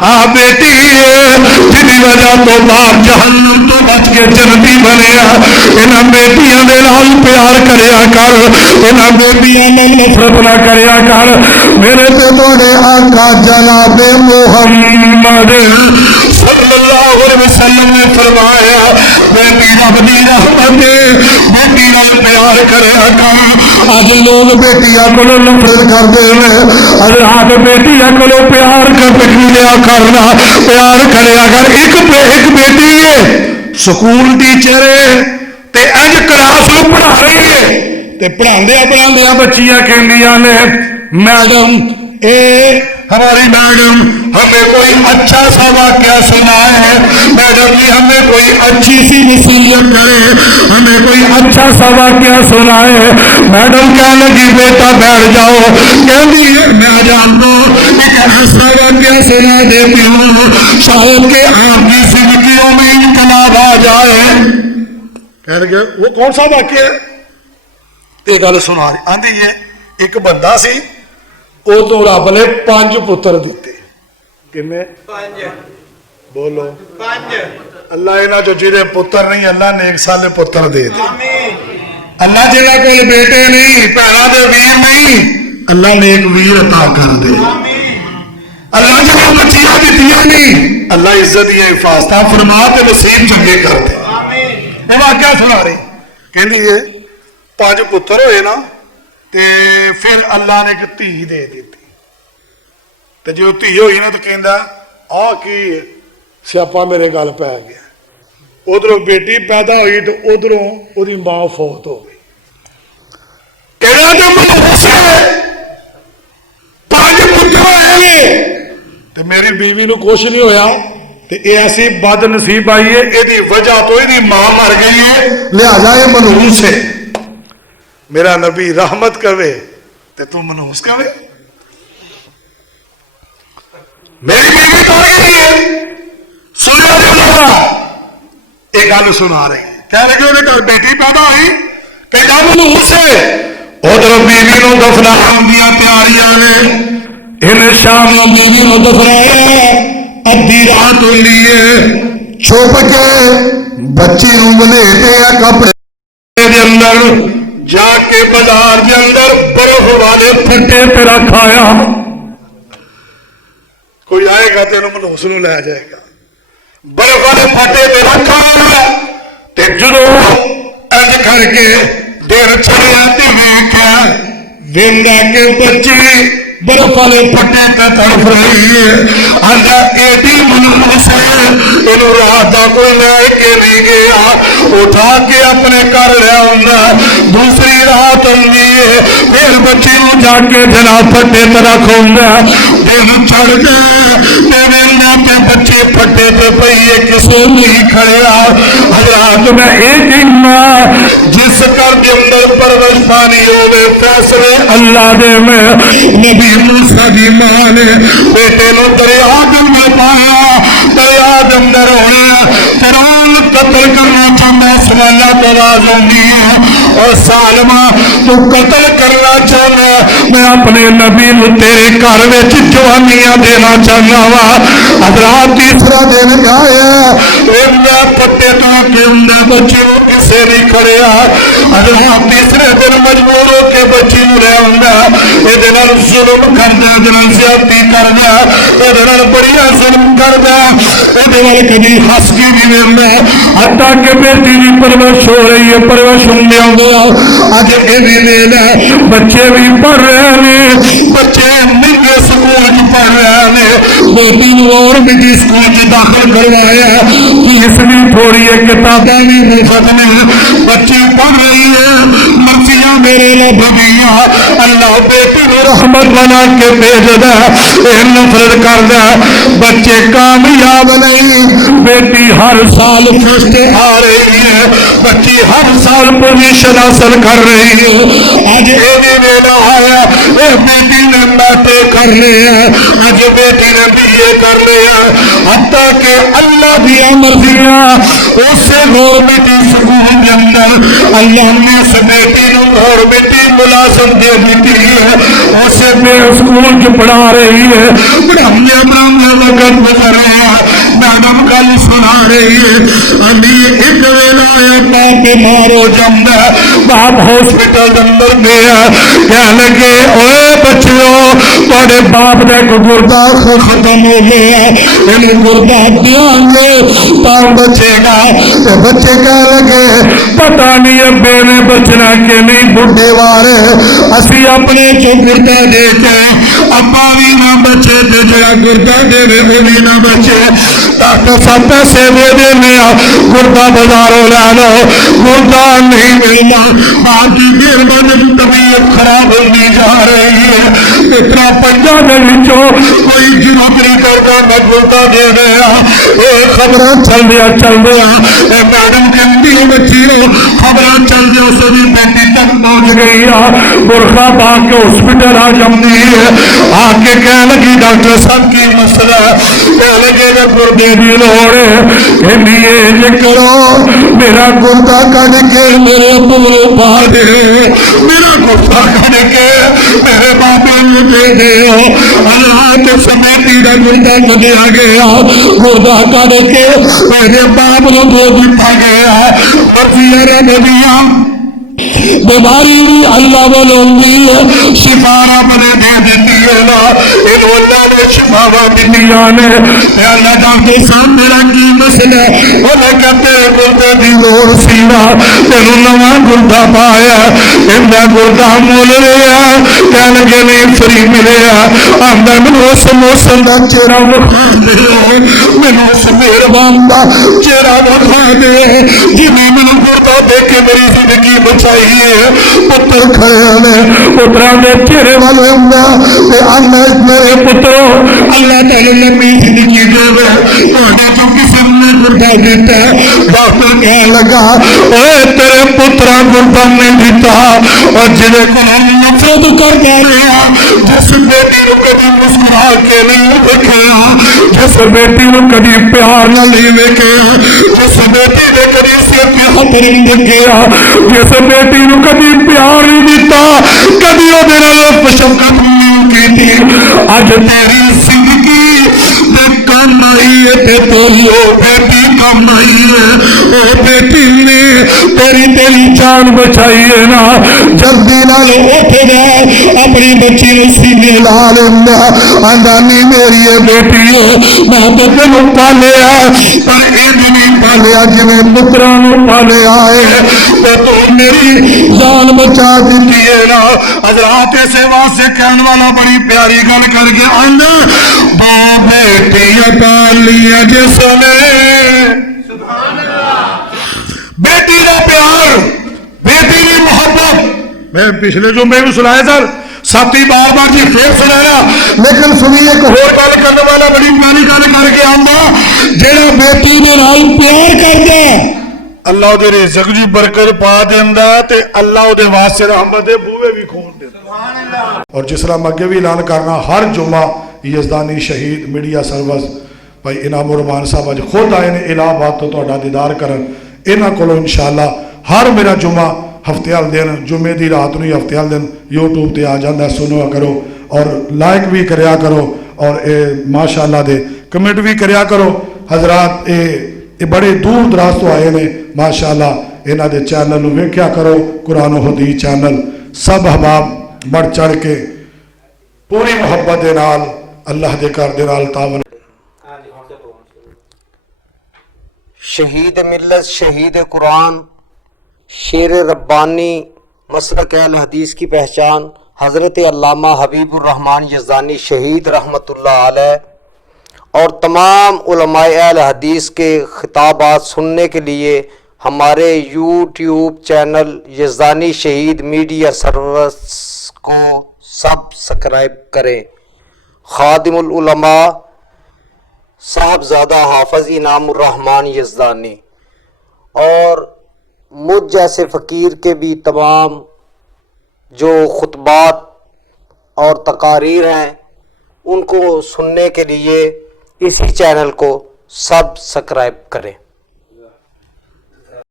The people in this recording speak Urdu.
بیٹی جی وجہ تو باپ جہنم تو بچ کے جنتی بنیا. انہاں بیٹیاں دے نال پیار کریا کر, انہاں بیٹیاں نال نفرت نہ کریا کر. میرے تے تواڈے آقا جناب محمد صلی اللہ علیہ وسلم نے فرمایا بیٹی رب دی رحمت بیٹی نال پیار کریا کر. اج لوگ بیٹیاں کو نفرت کرتے ہیں. حضرات بیٹیاں کو پیار کر لیا کرنا, پیار کریا کر. ایک بیٹی ہے سکول ٹیچر ہے تے اج کلاس نو پڑھا رہی ہے تے پڑھاندیا بچیاں کہندیاں نے میڈم اے ہماری میڈم ہمیں کوئی اچھا سا واقعہ سنائے, میڈم جی ہمیں کوئی اچھی سی نصیحت کرے, ہمیں کوئی اچھا سا واقعہ سنائے. میڈم کہنے لگی بیٹا بیٹھ جاؤ, کہندی میں جانتا ہوں ایک ایسا واقعہ سنا دیتی ہوں شاید کہ آپ کی زندگیوں میں انقلاب آ جائے. کہہ لگے وہ کون سا واقعہ ہے؟ یہ گل سنا رہی آندھی ہے ایک بندہ سی ادو رب نے 5 پتر دیتے. کنے؟ 5. بولو 5. اللہ انہاں جو جڑے پتر نہیں اللہ نیک سالے پتر دے دے. اللہ جنہاں کول بیٹے نہیں بھیڑاں دے ویر نہیں اللہ نیک ویر عطا کر دے. اللہ جنہاں بچیاں دتیاں نہیں اللہ عزت یا حفاظتاں فرما تے نصیب چنگے کر دے. یہ واقعہ سنا رہی کہندی ہے 5 پتر ہوئے نا تے پھر اللہ نے ایک دھی دے دیتی. تے جو دھی ہوئی نا تو کہندا آ کی سیاپا میرے گل پی گیا. ادھروں بیٹی پیدا ہوئی تو ادھروں وہی ماں فوت ہو گئی. کہنا تو منحوس ہے 5 پتر ہوئے تے میری بیوی نو کچھ نہیں ہویا تے یہ ایسی بد نصیب آئی ہے یہ وجہ تو یہ ماں مر گئی ہے لہذا یہ منحوس ہے. میرا نبی رحمت کرے تے تو منحوس کرے. میری بیوی تو سنا ایک گل سنا رہے ہیں کہہ رہے کہ انہیں گھر بیٹی پیدا ہوئی کہ منحوس ہے. ادھر بیوی نو دفنایا دیا تیاریاں نے ان شام نو بیوی نو دفنایا ادھی رات ہوئی ہے چھپ کے بچی نو بلیٹے کپڑے دے اندر جا کے بازار کے اندر برف والے پھٹے پہ رکھایا. کوئی آئے گا تو انہوں منحوس نو لے جائے گا. برف والے پھٹے پہ رکھا تے جدو اج کر کے دیر چلیا تے ویکھیا ویندا کہ بچی برف والے پھٹے پہ تڑپ رہی ہے. آندا ایڈی منحوس ہے انہوں رات دا کوئی لے کے نہیں گیا اٹھا کے اپنے گھر لے آؤندا. دوسری رات ہوندی ہے پھر بچی نو جا کے جناب پھٹے تے رکھاوندا. دن چڑھ گئے تے ویلا تے بچے پھٹے تے پئی کسے نہیں کھڑیا. حضرات میں ایک کہنا جس گھر دے اندر پرورش پانی ہوے فیصلے اللہ دے میں نبی موسیٰ دی ماں نے بیٹے نو دریا دے اندر پایا. دریا دے اندر ہونا فرعون قتل کرنا چاہتا سوالا تو آواز ہوندی ہے اور سالمہ تو قتل کرنا چاہتا میں اپنے نبی نو تیرے گھر وچ جوانیاں دینا چاہنا وا. حضرات تیسرا دن آیا انہاں پٹے تو کے اندر بچے نو کسے نہیں کھڑیا. حضرات تیسرے دن مجبور ہو کے بچی نو لے آوندا. اے نال ظلم کردا جنال زیادتی کردا اے نال بڑیا ظلم کردا اے نال کبھی ہس کے بھی ویندا حتیٰ کہ بیٹی بھی پرورش ہو رہی ہے پرورش ہوندے ہوندے اج اے بھی ویلا بچے بھی پڑھ رہے ہیں بچے مہنگے سکول پڑھ رہے ہیں. بیٹی نو اور بھی سکول میں داخل کروایا فیس بھی تھوڑی ہے کتابیں بھی مفت میں بچے پڑھ رہی ہے. مرضیاں میرے رب دیاں اللہ بیٹی نو رحمت بنا کے بھیجدا نفرت کردا. بچے کامیاب نہیں بیٹی ہر سال فرسٹ آ رہی ہے بچی ہر سال پوزیشن حاصل کر رہی ہے. اج یہ بھی ویلا آیا بیٹی نے میٹے کر لیا، اج بیٹی نے BA کر لیا، حتیٰ کہ اللہ دیا مرضیاں اسے گورنمنٹ سکول کے اندر اللہ نے اس بیٹی نو گورنمنٹ ملازم دے دیتی ہے، اسے پہ سکول چ پڑھا رہی ہے، پڑھانے پڑھانے وقت گزر رہا، میڈم گل سنا رہی ہے، ابھی ایک ویلا باپ بیمار ہو جاتا ہے، باپ ہاسپٹل اندر گیا، کہنے لگے اوے بچیو تھوڑے باپ کا ایک گردہ ختم ہو گیا، انہیں گردہ دیا گے تو بچے گا، بچے کہنے لگے پتہ نہیں ابے نے بچنا کہ نہیں، بڈھے وارے اسی اپنے چو گردہ دے کے ابا بھی نہ بچے تے جڑا گردہ دے وہ بھی نہ بچے، ڈاکٹر صاحب پیسے دے دینے گردہ بازاروں لے لو، گردہ نہیں ملنا، آپ کی مہربانی طبیعت خراب ہوتی جا رہی ہے، اتنا پنجا دے وچوں کوئی ضرورت نہیں کرتا میں گردہ دے دیا، خبریں چل دیا میڈم کہتی بچی ہو خبریں چل دیا، اس بھی بیٹی تک پہنچ گئی برقع پا کے ہاسپٹل آ جاتی ہے، آ کے کہنے لگی ڈاکٹر صاحب کی مسئلہ، کہنے لگے کہ گردے کی لوڑ ہے، یہ کرو میرا گردہ کٹ کے میرے پورے پا دے، میرا گردہ کٹ کے میرے بابے میں دے دے، اللہ تو سمیتی کا گردہ کٹیا گیا، گردہ کٹ کے میرے باپ نے دے دیتا گیا، مرضی رب دیا بیماری بھی اللہ بلوندی ہے، شفا رب نے دے دیتی ہے نا، ان اللہ نے شفاوا دنیا نے، اللہ ڈاکٹر صاحب میرا کی مسئلہ، انہیں کہتے ہیں گردے دی لوڑ سینا، تینوں نواں گردہ پایا، انہیں گردہ مول لیا، کہنے کے نہیں فری ملیا، آمدہ میں اس موسم دا چہرہ بخا دے، میں اس مہربان دا چہرہ بخا دے، جنہیں میں گردہ دے کے میری زندگی بچائی ہے، پتر کھڑے نے پتران دے چہرے والے میرے پتروں اللہ تعالیٰ لمبی زندگی دے وے، جو کسی نے گردہ دیتا ہے، ڈاکٹر کہنے لگا اے تیرے پترا گردہ نہیں دیتا، اور جنہیں کو نفرت کر پا رہا، جس بیٹی نو کبھی مسکرا کے نہیں دیکھا، جس بیٹی نو کبھی پیار نہ نہیں دیکھا، جس بیٹی نے کبھی سر پہ ہاتھ نہیں دیکھا، جس بیٹی نو کبھی پیار نہیں دیتا، کبھی وہ میرا شفقت نہیں کی تھی، آج تیری زندگی میں کام آئی ہے، تیری وہ بیٹی کام آئی ہے، وہ بیٹی نے تیری جان بچائی ہے نا، جلدی نال اٹھ گئے اپنی بچی نے سینے لا لینا، آندانی میری یہ بیٹی ہے، میں تو تینوں پالیا پر یہ نہیں پالیا جنہیں پترانوں پالے آئے، تو میری جان بچا دیتی ہے نا۔ حضرات ایسے واسطے کہنے والا بڑی پیاری گل کر کے آئندہ با بیٹیاں پالیا جس نے، بیٹی کا پیار، بیٹی کی محبت، میں پچھلے جمعے بھی سنایا سر، ساتھی بار بار جی پھر سنایا، لیکن سنیے ایک اور گل کرنے والا بڑی پیاری گل کر کے آندا، جڑا بیٹی دے نال پیار کردا اللہ دے رزق دی برکت پا دیندا تے اللہ دے واسطے رحمت دے بوئے بھی کھول دیندا۔ اور جس طرح میں اگے بھی اعلان کرنا، ہر جمعہ یزدانی شہید میڈیا سروس بھائی انعام الرحمان صاحب اج خود آئے نے الہ آباد تو تہاڈا دیدار کرن، انہاں کولوں انشاءاللہ ہر میرا جمعہ ہفتے والے دن جمعے دی رات نوں ہفتے والے دن یوٹیوب تے آ جاندا ہے، سنو کرو اور لائک بھی کریا کرو اور اے ماشاءاللہ دے کمنٹ بھی کریا کرو۔ حضرات اے بڑے دور دراز تو آئے نے ماشاءاللہ، انہاں دے چینل نوں ویکھیا کرو، قرآن و حدیث چینل، سب احباب بڑھ چڑھ کے پوری محبت دے نال اللہ دے گھر دے نال تعاون۔ شہید ملت، شہید قرآن، شیر ربانی، مسلک اہل حدیث کی پہچان حضرت علامہ حبیب الرحمن یزدانی شہید رحمۃ اللہ علیہ، اور تمام علماء اہل حدیث کے خطابات سننے کے لیے ہمارے یوٹیوب چینل یزدانی شہید میڈیا سروس کو سبسکرائب کریں۔ خادم العلماء صاحبزادہ حافظ انعام الرحمن یزدانی، اور مجھ جیسے فقیر کے بھی تمام جو خطبات اور تقاریر ہیں ان کو سننے کے لیے اسی چینل کو سبسکرائب کریں۔